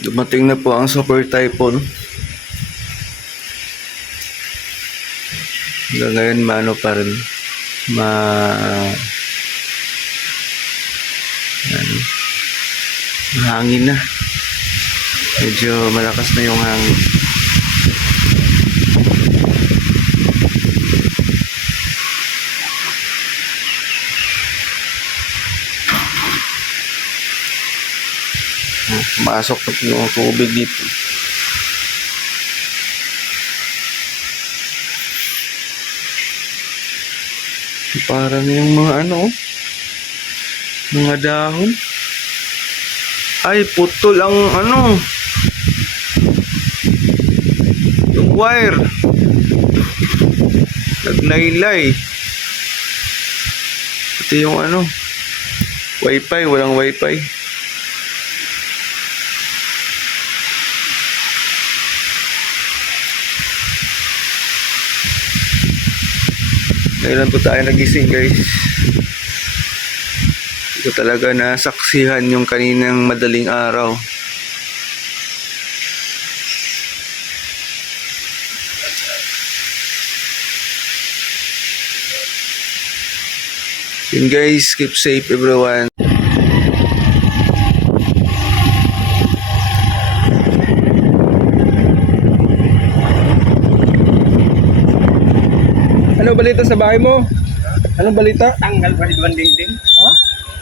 Dumating na po ang super typhoon. Hanggang ngayon mano pa rin. Ano, mahangin na. Medyo malakas na yung hangin. Pumasok na po yung tubig dito. Parang yung mga mga dahon. Ay, putol ang yung wire. Naglaylay. Ito yung wifi, walang wifi. Ngayon po tayo nagising, guys. Ito talaga nasaksihan yung kaninang madaling araw. Yun, guys, keep safe everyone. Ano balita sa bahay mo? Anong balita? Tanggal pa si Duan Dingding. Ha?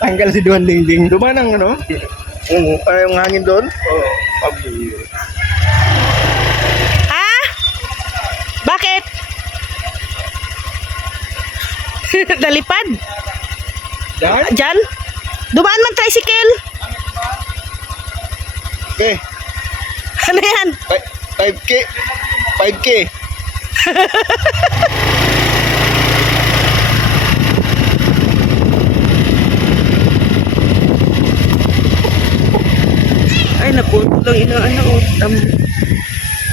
Tanggal si Duan Dingding. Duman ang yung hangin doon? Oo. Pabili. Ah? Bakit? Nalipad? Diyan? Dumaan man tricycle. Okay. Ano yan? 5K. 5K. Ay, naputo lang inaanak.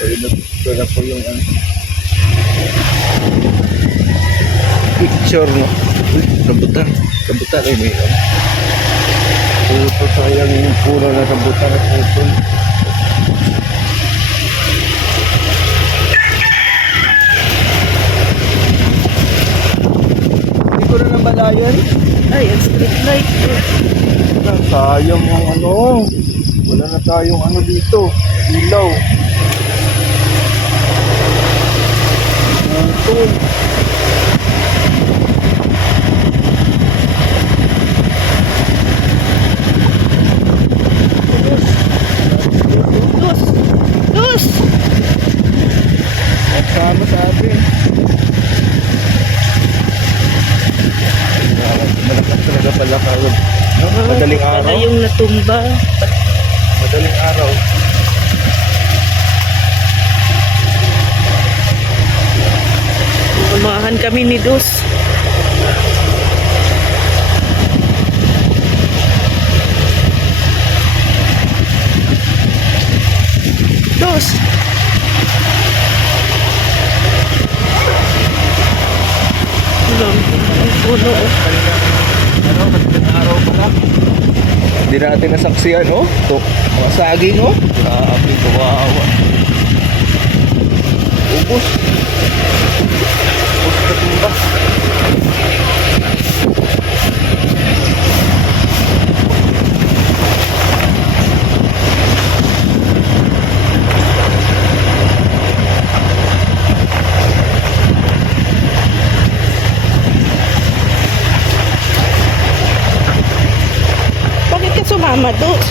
Ito na po yung picture no. Uy, rambutan. Rambutan ay may puto sayang yung puro na rambutan at puto. Hindi ko na nambalayan. Ay, ang street light. Sayang ang wala na tayong dito. Ilaw. Tol. Dus! Dus! Sama sa atin. Malakas talaga pala kagad. Madaling araw. Para yung natumba. Madaling araw. Umahan kami ni Dus. Dus! Puno. Madaling araw pala. Hindi natin nasaksiyan, Ito, mga saging, Grabe, kawawa. Ubus. Ubus na tumba. Bakit ka sumama, Dus?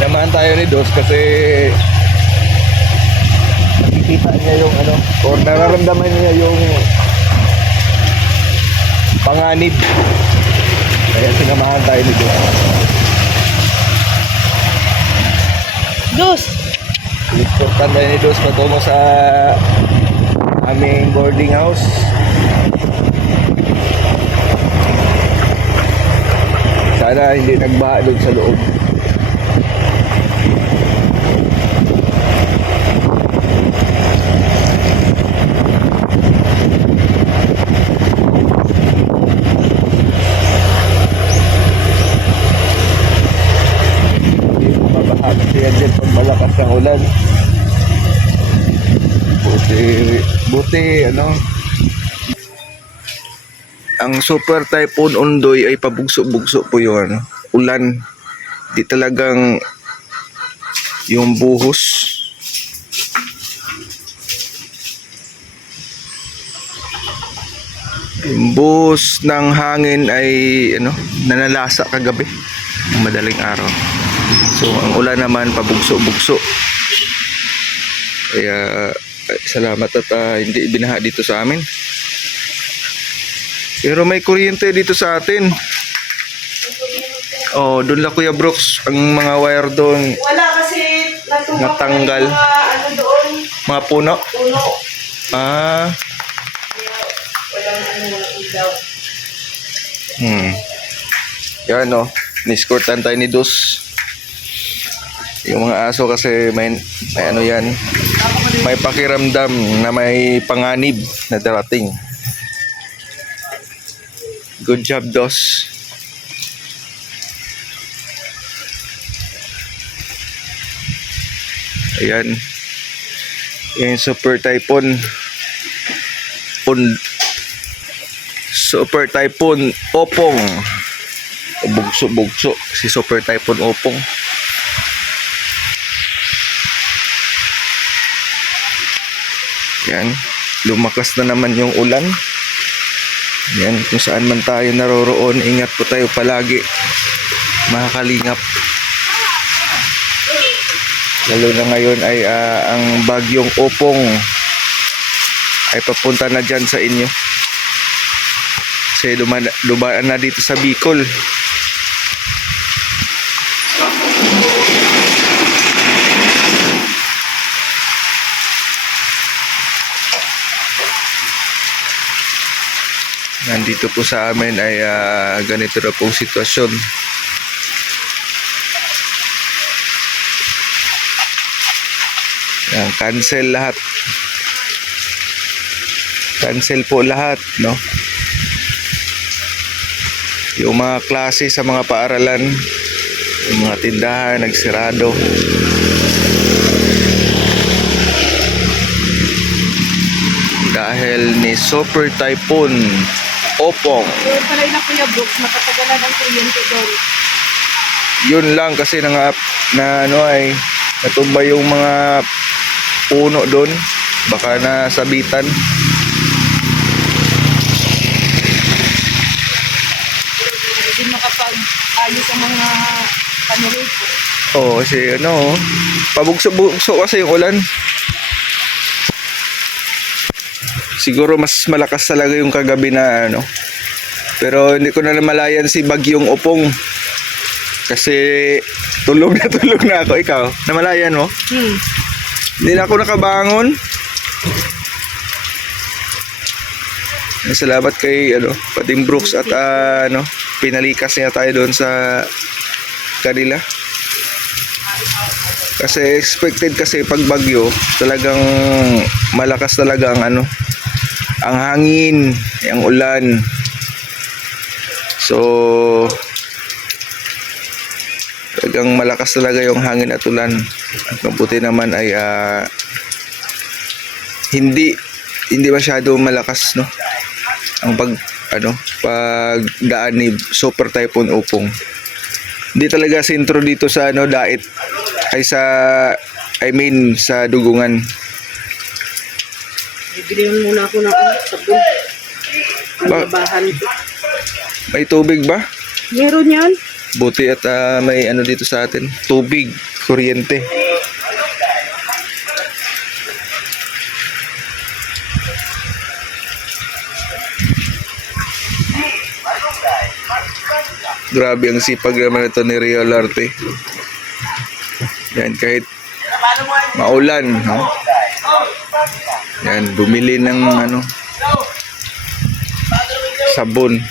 Naman tayo ni Dos kasi nakikita niya yung or nararamdaman niya yung panganib. Kaya sinamahan tayo ni Dos. Dus! Isportan tayo ni Dos patungo sa aming boarding house. Sana hindi nagbaha doon sa loob. Kasi yan din pag malakas ang ulan. Buti, ano, ang Super Typhoon Ondoy ay pabugso-bugso po yung ano, ulan. Di talagang yung buhos. Yung buhos ng hangin ay ano, nanalasa kagabi, madaling araw. So ang ulan naman pabugso-bugso. Kaya salamat at hindi binaha dito sa amin. Pero may kuryente dito sa atin. Oh, doon lang Kuya Brooks, ang mga wire doon, Wala kasi natanggal. mga ano doon, Mga puno. puno. Ah, Walang ano ilaw. yan oh. Niskortan tayo ni Dos. Yung mga aso kasi may ano yan, may pakiramdam na may panganib na darating. Good job, Dos. Ayan. Yung Super Typhoon. Super Typhoon Opong. Bugso-bugso si Super Typhoon Opong. Yan. Lumakas na naman yung ulan. Yan, kung saan man tayo naroroon, ingat po tayo palagi, mga kalingap. Lalo na ngayon ay ang bagyong Opong ay papunta na dyan sa inyo. Kasi dumaan na dito sa Bicol. Nandito po sa amin ay ganito na pong sitwasyon. Yan, cancel lahat. Cancel po lahat, no? Yung mga klase sa mga paaralan, yung mga tindahan nagsirado. Dahil ni Super Typhoon Opong. Yung pala na Kuya Brooks, matatagalan ang kuryente doon. Yun lang kasi na ano ay natumba yung mga puno doon, baka nasabitan. Hindi makapag-ayos ang mga panuloy po. Oo, kasi ano, pabugso-bugso kasi yung ulan. Siguro mas malakas talaga yung kagabi na ano. Pero hindi ko na namalayan si Bagyong Opong. Kasi tulog na ako. Ikaw, namalayan mo? Hindi na ako nakabangon. Salamat kay Pating Brooks at pinalikas niya tayo doon sa kanila. Kasi expected kasi pag bagyo, talagang malakas talaga ang ang hangin, ang ulan. So talagang malakas talaga yung hangin at ulan. At mabuti naman ay hindi masyado malakas, no, ang pagdaan ni Super Typhoon Opong. Hindi talaga sentro dito sa Dait ay sa Dugungan. Bibili muna ako ng sabon. Bahan ko. May tubig ba? Meron yan. Buti at may dito sa atin, tubig, kuryente. Grabe ang sipag naman ito ni Rio Larte. Yan, kahit maulan, no? Yan, bumili ng sabon.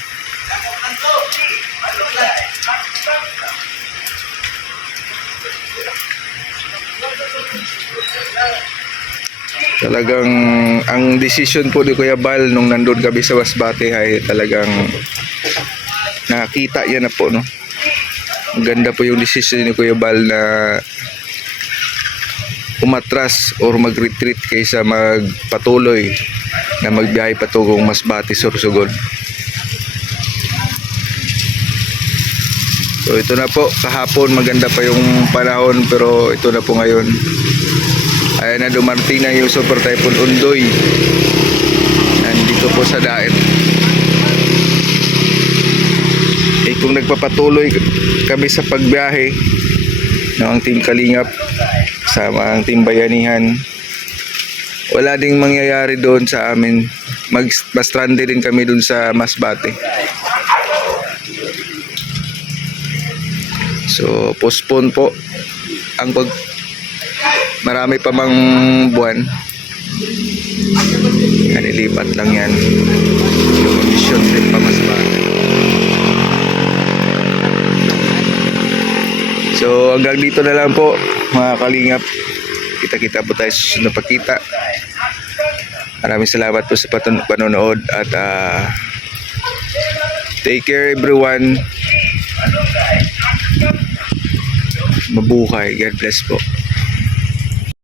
Talagang ang decision po ni Kuya Bal nung nandun kami sa Masbate ay talagang nakita yan na po, no, Ganda po yung decision ni Kuya Bal na umatras or mag-retreat kaysa magpatuloy na magbiyahe patungong Masbate, Sorsogon. So ito na po, kahapon maganda pa yung panahon, pero ito na po ngayon. Ayan na, dumating na yung Super Typhoon Undoy. Nandito po sa daet. Kung nagpapatuloy kami sa pagbiyahe ng Team Kalingap sama ang Team Bayanihan, wala ding mangyayari doon sa amin. Mas-stranded din kami doon sa Masbate. So postpone po ang marami pa mang buwan. Nilipat lang yan yung mission trip pa Masbate. So hanggang dito na lang po mga Kalingap. Kita-kita po tayo sa susunod na pagkita. Maraming salamat po sa panonood at take care everyone. Mabuhay. God bless po.